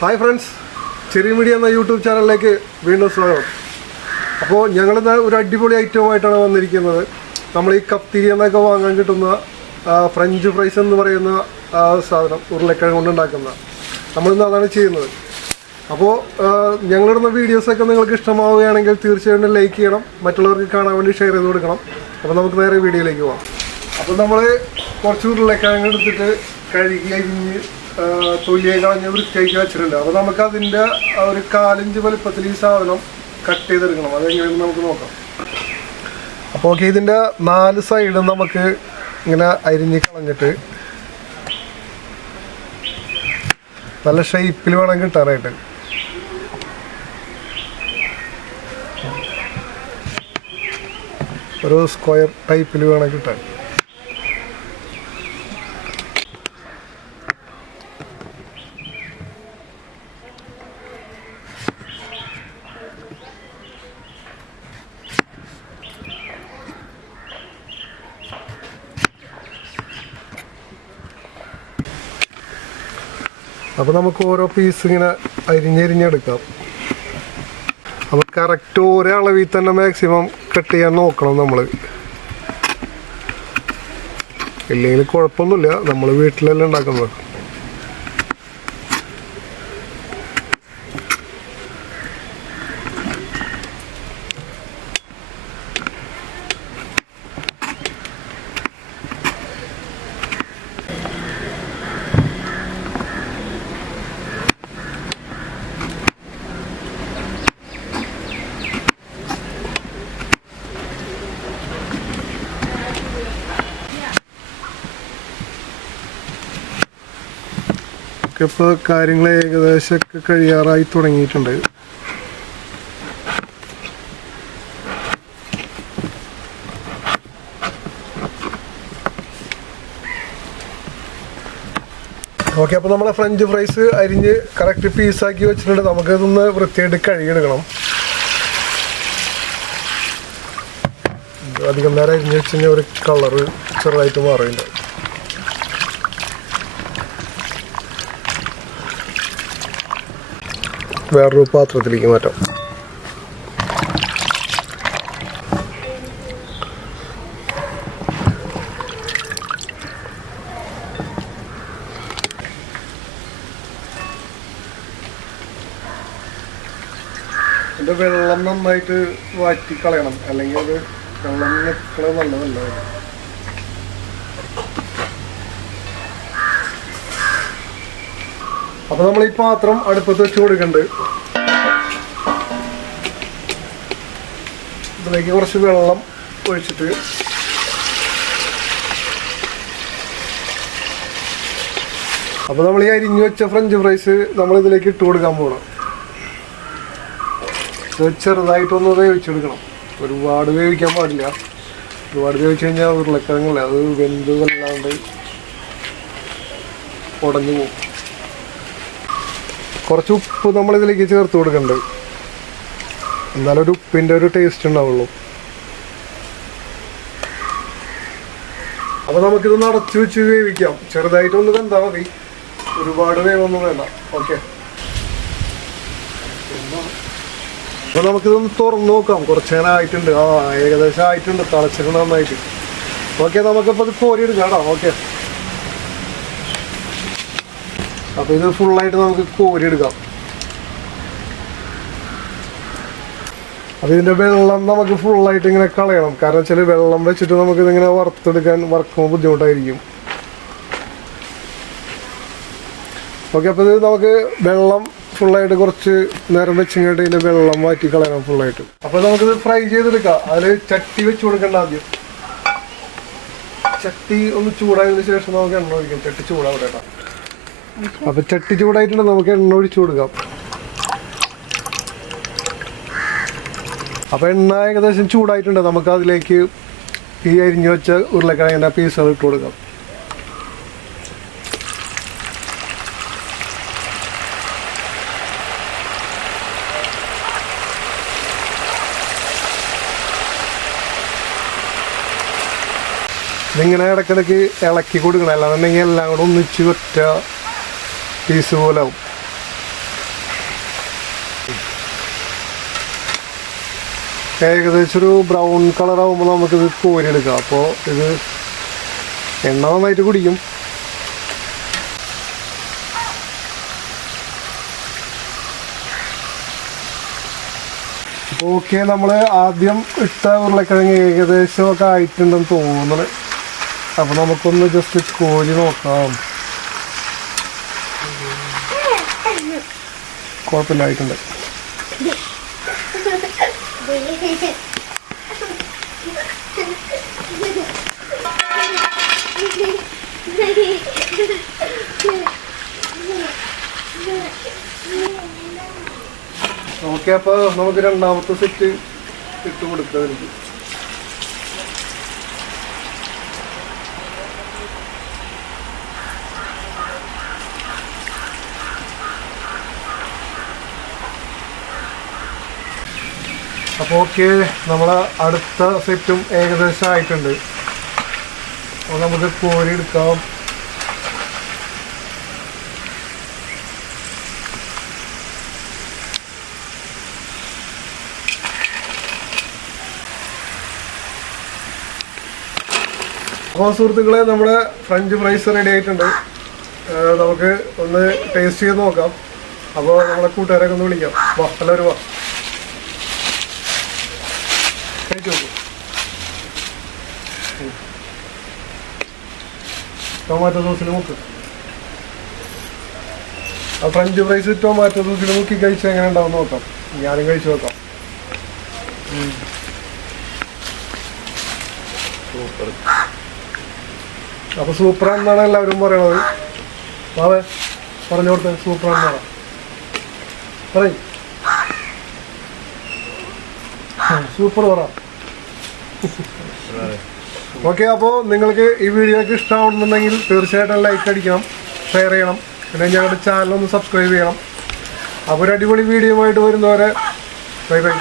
Hi friends, Cherry Media on the YouTube channel like Windows Swagger. അപ്പോൾ ഞങ്ങൾ ഇന്ന് ഒരു അടിപൊളി ഐറ്റമായിട്ടാണ് വന്നിരിക്കുന്നത്. നമ്മൾ ഈ കപ്തിരി എന്നൊക്കെ വാങ്ങാൻ കിട്ടുന്ന ഫ്രഞ്ച് ഫ്രൈസ് എന്ന് പറയുന്ന സാധനം ഉരുളക്കിഴങ്ങ് കൊണ്ട് ഉണ്ടാക്കുന്ന നമ്മളിന്ന് അതാണ് ചെയ്യുന്നത്. അപ്പോൾ ഞങ്ങളിടുന്ന വീഡിയോസൊക്കെ നിങ്ങൾക്ക് ഇഷ്ടമാവുകയാണെങ്കിൽ തീർച്ചയായിട്ടും ലൈക്ക് ചെയ്യണം, മറ്റുള്ളവർക്ക് കാണാൻ വേണ്ടി ഷെയർ ചെയ്ത് കൊടുക്കണം. അപ്പോൾ നമുക്ക് നേരെ വീഡിയോയിലേക്ക് പോകാം. അപ്പോൾ നമ്മൾ കുറച്ച് ഉരുളക്കിഴങ്ങ് എടുത്തിട്ട് കഴുകി അരിഞ്ഞ് തൊലിയെ കളഞ്ഞ് വൃത്തിയാക്കി വെച്ചിട്ടുണ്ട്. അപ്പോൾ നമുക്ക് അതിൻ്റെ ഒരു 4 ഇഞ്ച് വലുപ്പത്തിൽ ഈ സാധനം കട്ട് ചെയ്തെടുക്കണം. അതെങ്ങനെയാണെന്ന് നമുക്ക് നോക്കാം. അപ്പോൾ ഓക്കെ, ഇതിൻ്റെ 4 സൈഡും നമുക്ക് ഇങ്ങനെ അരിഞ്ഞ് കളഞ്ഞിട്ട് നല്ല ഷേപ്പിൽ വേണം കിട്ടാനായിട്ട്. ഒരു സ്ക്വയർ ടൈപ്പിൽ വേണം കിട്ടാൻ. അപ്പോൾ നമുക്ക് ഓരോ പീസ് ഇങ്ങനെ അരിഞ്ഞെടുക്കാം. അപ്പോൾ കറക്റ്റ് ഓരോ അളവിൽ തന്നെ മാക്സിമം കട്ട് ചെയ്യാൻ നോക്കണം നമ്മൾ. ഇല്ലെങ്കിൽ കുഴപ്പമൊന്നുമില്ല, നമ്മൾ വീട്ടിലെല്ലാം ഉണ്ടാക്കുന്നത്. ഇപ്പോൾ കാര്യങ്ങൾ ഏകദേശമൊക്കെ കഴിയാറായി തുടങ്ങിയിട്ടുണ്ട്. ഓക്കെ, അപ്പോൾ നമ്മളെ ഫ്രഞ്ച് ഫ്രൈസ് അരിഞ്ഞ് കറക്റ്റ് പീസാക്കി വെച്ചിട്ടുണ്ട്. നമുക്കതൊന്ന് വൃത്തിയായിട്ട് കഴുകിയെടുക്കണം. അധികം നേരം അരിഞ്ഞ് വെച്ച് കഴിഞ്ഞാൽ ഒരു കളറ് ചെറുതായിട്ട് മാറിയില്ല. വേറൊരു പാത്രത്തിലേക്ക് മാറ്റാം. ഇതിൻ്റെ വെള്ളം നന്നായിട്ട് വാറ്റി കളയണം, അല്ലെങ്കിൽ അത് വെള്ളം നിൽക്കണത് നല്ലതല്ല. അപ്പോൾ നമ്മൾ ഈ പാത്രം അടുപ്പത്ത് വെച്ച് കൊടുക്കുന്നുണ്ട്. ഇതിലേക്ക് കുറച്ച് വെള്ളം ഒഴിച്ചിട്ട് അപ്പോൾ നമ്മൾ ഈ അരിഞ്ഞു വെച്ച ഫ്രഞ്ച് ഫ്രൈസ് നമ്മൾ ഇതിലേക്ക് ഇട്ട് കൊടുക്കാൻ പോകണം. ഇത് ചെറുതായിട്ടൊന്ന് വേവിച്ചെടുക്കണം. ഒരുപാട് വേവിക്കാൻ പാടില്ല. ഒരുപാട് വേവിച്ച് കഴിഞ്ഞാൽ ഉരുളക്കിഴങ്ങല്ല, അത് വെന്ത് വല്ലാണ്ട് ഉടഞ്ഞു പോകും. കുറച്ച് ഉപ്പ് നമ്മളിതിലേക്ക് ചേർത്ത് കൊടുക്കുന്നുണ്ട്, എന്നാലും ഒരു ഉപ്പിൻ്റെ ഒരു ടേസ്റ്റ് ഉണ്ടാവുള്ളൂ. അപ്പോൾ നമുക്കിത് അടച്ച് വെച്ച് വേവിക്കാം. ചെറുതായിട്ടൊന്ന് വെന്താൽ മതി, ഒരുപാട് വേവൊന്നും വേണ്ട. ഓക്കെ, അപ്പോൾ നമുക്കിതൊന്ന് തുറന്ന് നോക്കാം. കുറച്ച് നേരം ആയിട്ടുണ്ട്. ഏകദേശം ആയിട്ടുണ്ട്, തിളച്ചിട്ട് നന്നായിട്ട്. ഓക്കെ, നമുക്കിപ്പോൾ ഇത് കോരിയെടുക്കാം കേട്ടോ. ഓക്കെ, അപ്പോൾ ഇത് ഫുള്ളായിട്ട് നമുക്ക് കോരിയെടുക്കാം. അപ്പോൾ ഇതിൻ്റെ വെള്ളം നമുക്ക് ഫുള്ളായിട്ട് ഇങ്ങനെ കളയണം. കാരണം വെച്ചാൽ വെള്ളം വെച്ചിട്ട് നമുക്കിതിങ്ങനെ വറുക്കുമ്പോൾ ബുദ്ധിമുട്ടായിരിക്കും. ഓക്കെ, അപ്പോൾ ഇത് നമുക്ക് വെള്ളം ഫുള്ളായിട്ട് കുറച്ച് നേരം വെച്ചിങ്ങോട്ട് ഇതിൻ്റെ വെള്ളം മാറ്റി കളയണം ഫുള്ളായിട്ട്. അപ്പോൾ നമുക്കിത് ഫ്രൈ ചെയ്തെടുക്കാം. അതിൽ ചട്ടി വെച്ച് കൊടുക്കേണ്ട. ആദ്യം ചട്ടി ഒന്ന് ചൂടായതിനു ശേഷം നമുക്ക് എണ്ണ ഒഴിക്കാം. ചട്ടി ചൂടാവട്ടെ കേട്ടോ. അപ്പോൾ ചട്ടി ചൂടായിട്ടുണ്ട്, നമുക്ക് എണ്ണ ഒഴിച്ചു കൊടുക്കാം. അപ്പോൾ എണ്ണ ഏകദേശം ചൂടായിട്ടുണ്ട്. നമുക്ക് അതിലേക്ക് ഈ അരിഞ്ഞു വെച്ച ഉരുളക്കിഴങ്ങിൻ്റെ പീസുകൾ ഇട്ട് കൊടുക്കാം. ഇതിങ്ങനെ ഇടയ്ക്കിടയ്ക്ക് ഇളക്കി കൊടുക്കണം, അല്ലാന്നുണ്ടെങ്കിൽ എല്ലാം കൂടെ ഒന്നിച്ച് ഒറ്റ പീസ് പോലെ ആവും. ഏകദേശം ഒരു ബ്രൗൺ കളറാകുമ്പോൾ നമുക്കിത് കോരിയെടുക്കാം. അപ്പോൾ ഇത് എണ്ണ നന്നായിട്ട് കുടിക്കും. ഓക്കെ, നമ്മൾ ആദ്യം ഇട്ട ഉരുളക്കിഴങ്ങ് ഏകദേശമൊക്കെ ആയിട്ടുണ്ടെന്ന് തോന്നുന്നത്. അപ്പോൾ നമുക്കൊന്ന് ജസ്റ്റ് കോരി നോക്കാം. കുഴപ്പമില്ലായിട്ടുണ്ട്. ഓക്കെ, അപ്പോൾ നമുക്ക് രണ്ടാമത്തെ സെറ്റ് ഇട്ട് കൊടുക്കാം. എനിക്ക് അപ്പോൾ ഓക്കെ, നമ്മളെ അടുത്ത സെറ്റും ഏകദേശം ആയിട്ടുണ്ട്. അപ്പോൾ നമുക്ക് കോരി എടുക്കാം. അപ്പോൾ സുഹൃത്തുക്കളെ, നമ്മുടെ ഫ്രഞ്ച് ഫ്രൈസ് റെഡി ആയിട്ടുണ്ട്. നമുക്ക് ഒന്ന് ടേസ്റ്റ് ചെയ്ത് നോക്കാം. അപ്പോൾ നമ്മളെ കൂട്ടുകാരൊക്കെ ഒന്ന് വിളിക്കാം. വാ, എല്ലാവരും വാ, കഴിച്ചു നോക്കും. ടൊമാറ്റോ സോസിൽ മുക്ക്. ആ ഫ്രഞ്ച് ഫ്രൈസ് ടൊമാറ്റോ സോസിൽ മുക്കി കഴിച്ചാൽ എങ്ങനെ ഉണ്ടാവും നോക്കാം. ഞാനും കഴിച്ചു നോക്കാം. സൂപ്പർ. അപ്പോൾ സൂപ്പറാണെന്നാണ് എല്ലാവരും പറയണത്. അതെ, പറഞ്ഞു കൊടുത്തേ സൂപ്പറാണെന്നാണ് പറയും. സൂപ്പർ പറ. ഓക്കെ, അപ്പോൾ നിങ്ങൾക്ക് ഈ വീഡിയോക്ക് ഇഷ്ടമാവുന്നുണ്ടെങ്കിൽ തീർച്ചയായിട്ടും ലൈക്ക് അടിക്കണം, ഷെയർ ചെയ്യണം, പിന്നെ ഞങ്ങളുടെ ചാനലൊന്ന് സബ്സ്ക്രൈബ് ചെയ്യണം. അപ്പോൾ ഒരു അടിപൊളി വീഡിയോ ആയിട്ട് വരുന്നവരെ ബൈ ബൈ.